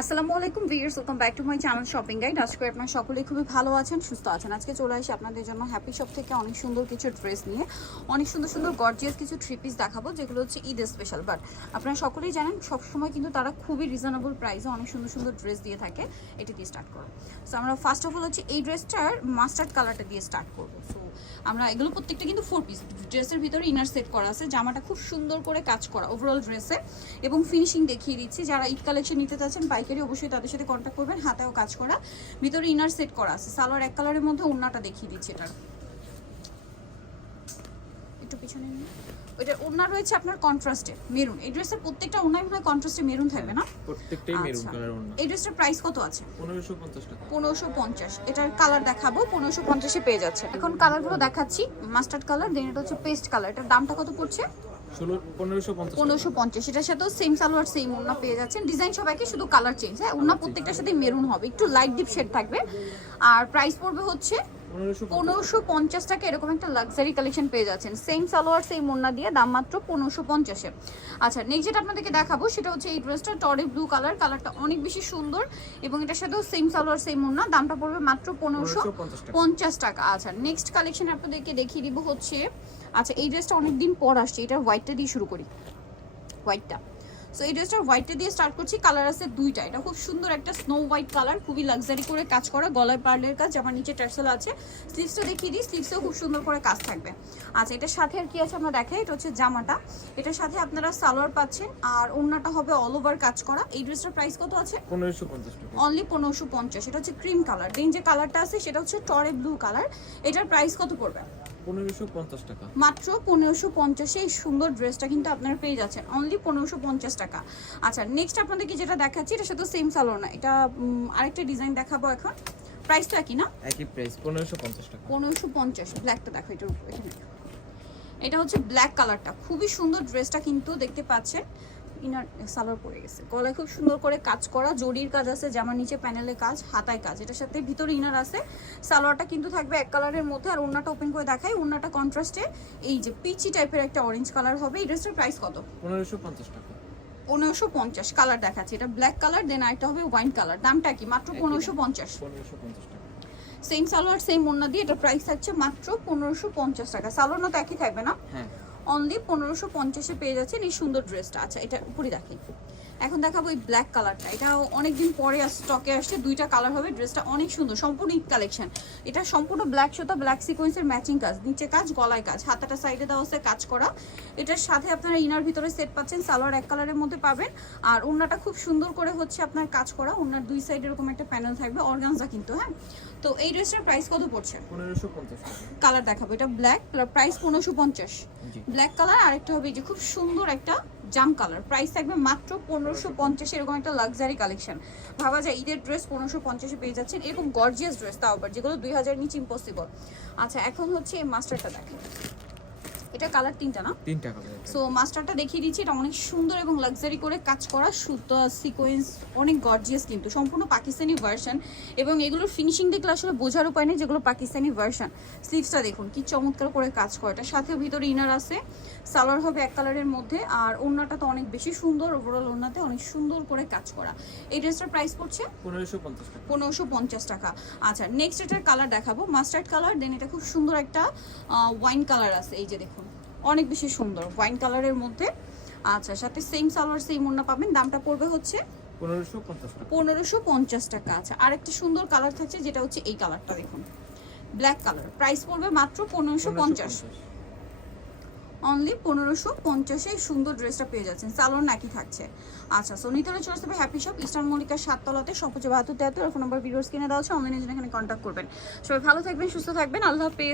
আসসালামু আলাইকুম viewers, welcome back to my channel shopping guide. আজকে আপনারা সকলেই খুবই ভালো আছেন, সুস্থ আছেন। আজকে চলে আসি আপনাদের জন্য হ্যাপি শপ থেকে অনেক সুন্দর কিছু ড্রেস নিয়ে। অনেক সুন্দর সুন্দর গর্জিয়াস কিছু থ্রি পিস দেখাবো, যেগুলো হচ্ছে ঈদ স্পেশাল। বাট আপনারা সকলেই জানেন সবসময় কিন্তু তারা খুবই রিজনেবল প্রাইসে অনেক সুন্দর সুন্দর ড্রেস দিয়ে থাকে। এটি দিয়ে স্টার্ট করো। সো আমরা ফার্স্ট অফ অল হচ্ছে এই ড্রেসটার মাস্টার্ড কালারটা দিয়ে স্টার্ট করবো। সো আমরা এগুলো প্রত্যেকটা কিন্তু 4 পিস, ড্রেসের ভিতরে ইনার সেট করা আছে, জামাটা খুব সুন্দর করে কাজ করা ওভারঅল ড্রেসে, এবং ফিনিশিং দেখিয়ে দিচ্ছি। যারা ঈদ কালেকশন নিতে চাচ্ছেন পাইকারি, অবশ্যই তাদের সাথে কন্ট্যাক্ট করবেন। হাতেও কাজ করা, ভিতরে ইনার সেট করা আছে। সালোয়ার এক কালারের মধ্যে, ওড়নাটা দেখিয়ে দিচ্ছি। এটার একটু পিছনে ওইটার ওড়না রয়েছে আপনার কন্ট্রাস্টে মেরুন। এই ড্রেসের প্রত্যেকটা ওড়নাই মনে হয় কন্ট্রাস্টে মেরুন থাকবে না? প্রত্যেকটাই মেরুন কালার ওড়না। এই ড্রেসটার প্রাইস কত আছে? 1550 টাকা। 1550। এটার কালার দেখাবো, 1550 এ পেয়ে যাচ্ছে। এখন কালারগুলো দেখাচ্ছি। মাস্টার্ড কালার, দেন এটা হচ্ছে পেস্ট কালার। এটার দামটা কত পড়ছে? 1550। এটার সাথেও সেম সালোয়ার সেম ওড়না পেয়ে যাচ্ছেন। ডিজাইন সব একই, শুধু কালার চেঞ্জ। হ্যাঁ, ওড়না প্রত্যেকটার সাথে মেরুন হবে, একটু লাইট ডিপ শেড থাকবে। আর প্রাইস পড়বে হচ্ছে 1550 টাকা। এরকম একটা লাক্সারি কালেকশন পেয়ে যাচ্ছেন, সেম সালোয়ার সেম ওড়না দিয়ে, দাম মাত্র 1550 এ। আচ্ছা, নেক্সট যেটা আপনাদেরকে দেখাবো সেটা হচ্ছে এই ড্রেসটা টরে ব্লু কালার। কালারটা অনেক বেশি সুন্দর, এবং এটার সাথেও সেম সালোয়ার সেম ওড়না। দামটা পড়বে মাত্র 1550 টাকা। আচ্ছা, নেক্সট কালেকশন আপনাদেরকে দেখিয়ে দিব হচ্ছে, আচ্ছা এই ড্রেসটা অনেকদিন পর আসছে। এটা হোয়াইটটা দিয়ে শুরু করি, হোয়াইটটা। সো এই ড্রেসটার হোয়াইটটা দিয়ে স্টার্ট করছি। কালার আছে দুইটা। এটা খুব সুন্দর একটা স্নো হোয়াইট কালার, খুবই লাক্সারি করে কাজ করা, গলায় পার্লের কাজ, আমার নিচে টার্সেল আছে। স্লিভসটা দেখিয়ে দিই, স্লিভসেও খুব সুন্দর করে কাজ থাকবে। আচ্ছা, এটার সাথে আর কি আছে আমরা দেখাই। এটা হচ্ছে জামাটা, এটার সাথে আপনারা সালোয়ার পাচ্ছেন, আর ওড়নাটা হবে অল ওভার কাজ করা। এই ড্রেসটার প্রাইস কত আছে? 1550 টাকা। অনলি 1550। এটা হচ্ছে ক্রিম কালার। দেন যে কালারটা আছে সেটা হচ্ছে টরে ব্লু কালার। এটার প্রাইস কত পড়বে? 1550 টাকা। মাত্র 1550 এই সুন্দর ড্রেসটা কিন্তু আপনারা পেয়ে যাচ্ছেন অনলি 1550 টাকা। আচ্ছা, নেক্সট আপনাদেরকে যেটা দেখাচ্ছি এটা সাথে সেম সালোয়ার না, এটা আরেকটা ডিজাইন দেখাবো এখন। প্রাইসটা একই না? একই প্রাইস 1550 টাকা। 1550। ব্ল্যাকটা দেখো, এটার এখানে এটা হচ্ছে ব্ল্যাক কালারটা, খুবই সুন্দর ড্রেসটা কিন্তু দেখতে পাচ্ছেন। ইনার সালোয়ার পরে গেছে, গলায় খুব সুন্দর করে কাজ করা, জরির কাজ আছে, জামার নিচে প্যানেলে কাজ, হাতায় কাজ। এটার সাথে ভিতরে ইনার আছে। সালোয়ারটা কিন্তু থাকবে এক কালারের মধ্যে, আর ওড়নাটা ওপেন করে দেখাই। ওড়নাটা কন্ট্রাস্টে এই যে পিচি টাইপের একটা অরেঞ্জ কালার হবে। এই ড্রেসটার প্রাইস কত? 1550 টাকা। 1550। কালার দেখাচ্ছে, এটা ব্ল্যাক কালার, দেন আরেকটা হবে ওয়াইন কালার। দামটা কি? মাত্র 1550। 1550 টাকা। সেম সালোয়ার সেম ওড়না দিয়ে এটা প্রাইস থাকছে মাত্র 1550 টাকা। সালোয়ার না তো একই থাকবে না? হ্যাঁ, অনলি 1550 পেয়ে যাচ্ছেন এই সুন্দর ড্রেসটা। আচ্ছা, এটা উপরে দেখি। এখন দেখাবো এই ব্ল্যাক কালারটা। এটা অনেকদিন পরে স্টকে আসছে, দুইটা কালার হবে। ড্রেসটা অনেক সুন্দর, সম্পূর্ণ ঈদ কালেকশন। এটা সম্পূর্ণ ব্ল্যাক সুতা, ব্ল্যাক সিকোয়েন্সের ম্যাচিং কাজ, নিচে কাজ, গলায় কাজ, হাতাটা সাইডে দেওয়া হচ্ছে কাজ করা। এটার সাথে আপনারা ইনার ভিতরে সেট পাচ্ছেন, সালোয়ার এক কালারের মধ্যে পাবেন। আর ওড়নাটা খুব সুন্দর করে হচ্ছে আপনার কাজ করা, ওড়নার দুই সাইডে এরকম একটা প্যানেল থাকবে, অর্গানজা কিন্তু। হ্যাঁ, তো এই ড্রেসটার প্রাইস কত পড়ছে? 1550 টাকা। কালার দেখাবো, এটা ব্ল্যাক, প্রাইস 1550। জি। ব্ল্যাক কালার, আরেকটা হবে এই যে খুব সুন্দর একটা জাম কালার। প্রাইস থাকবে মাত্র 1550। এরকম একটা লাক্সারি কালেকশন, ভাবা যায় ঈদের ড্রেস 1550 পেয়ে যাচ্ছেন। এরকম গর্জিয়াস ড্রেস, তাও আবার যেগুলো 2000 নিচে ইম্পসিবল। আচ্ছা, এখন হচ্ছে এই মাস্টারটা দেখেন। এটা কালার তিনটা না? তিনটা কালার। সো মাস্টারটা দেখিয়ে দিচ্ছি। এটা অনেক সুন্দর এবং লাক্সারি করে কাজ করা, সুতা সিকোয়েন্স, অনেক গর্জিয়াস কিন্তু, সম্পূর্ণ পাকিস্তানি ভার্সন। এবং এগুলোর ফিনিশিং দেখলে আসলে বোঝার উপায় নেই যেগুলো পাকিস্তানি ভার্সন। স্লিভসটা দেখুন কি চমৎকার করে কাজ করা। এটার সাথেও ভিতরে ইনার আছে, সালোয়ার হবে এক কালারের মধ্যে, আর ওড়নাটা তো অনেক বেশি সুন্দর, ওভারঅল ওড়নাতে অনেক সুন্দর করে কাজ করা। এই ড্রেসটার প্রাইস পড়ছে 1550 টাকা। 1550 টাকা। আচ্ছা, নেক্সট এটার কালার দেখাবো, মাস্টার্ড কালার। দেন এটা খুব সুন্দর একটা ওয়াইন কালার আছে, এই যে দেখুন, অনেক বেশি সুন্দর ওয়াইন কালারের মধ্যে। আচ্ছা, সাথে সেম সালোয়ার সেম ওড়না পাবেন। দামটা পড়বে হচ্ছে 1550 টাকা। 1550 টাকা। আচ্ছা, আরেকটা সুন্দর কালার থাকছে, যেটা হচ্ছে এই কালারটা দেখুন, ব্ল্যাক কালার। প্রাইস পড়বে মাত্র 1550। অনলি 1550 এই সুন্দর ড্রেসটা পেয়ে যাচ্ছেন। সালোয়ার নাকি থাকছে। আচ্ছা, সো নিতে হলে চলে আসতে হবে হ্যাপি শপ, ইস্টার্ন মল্লিকার 7 তলাতে, সব হচ্ছে 7273। ফোন নাম্বার ভিডিওস কিনে দেওয়া হচ্ছে, অনলাইনে জন্য এখানে কন্ট্যাক্ট করবেন। সবাই ভালো থাকবেন, সুস্থ থাকবেন, আল্লাহ হাফেজ।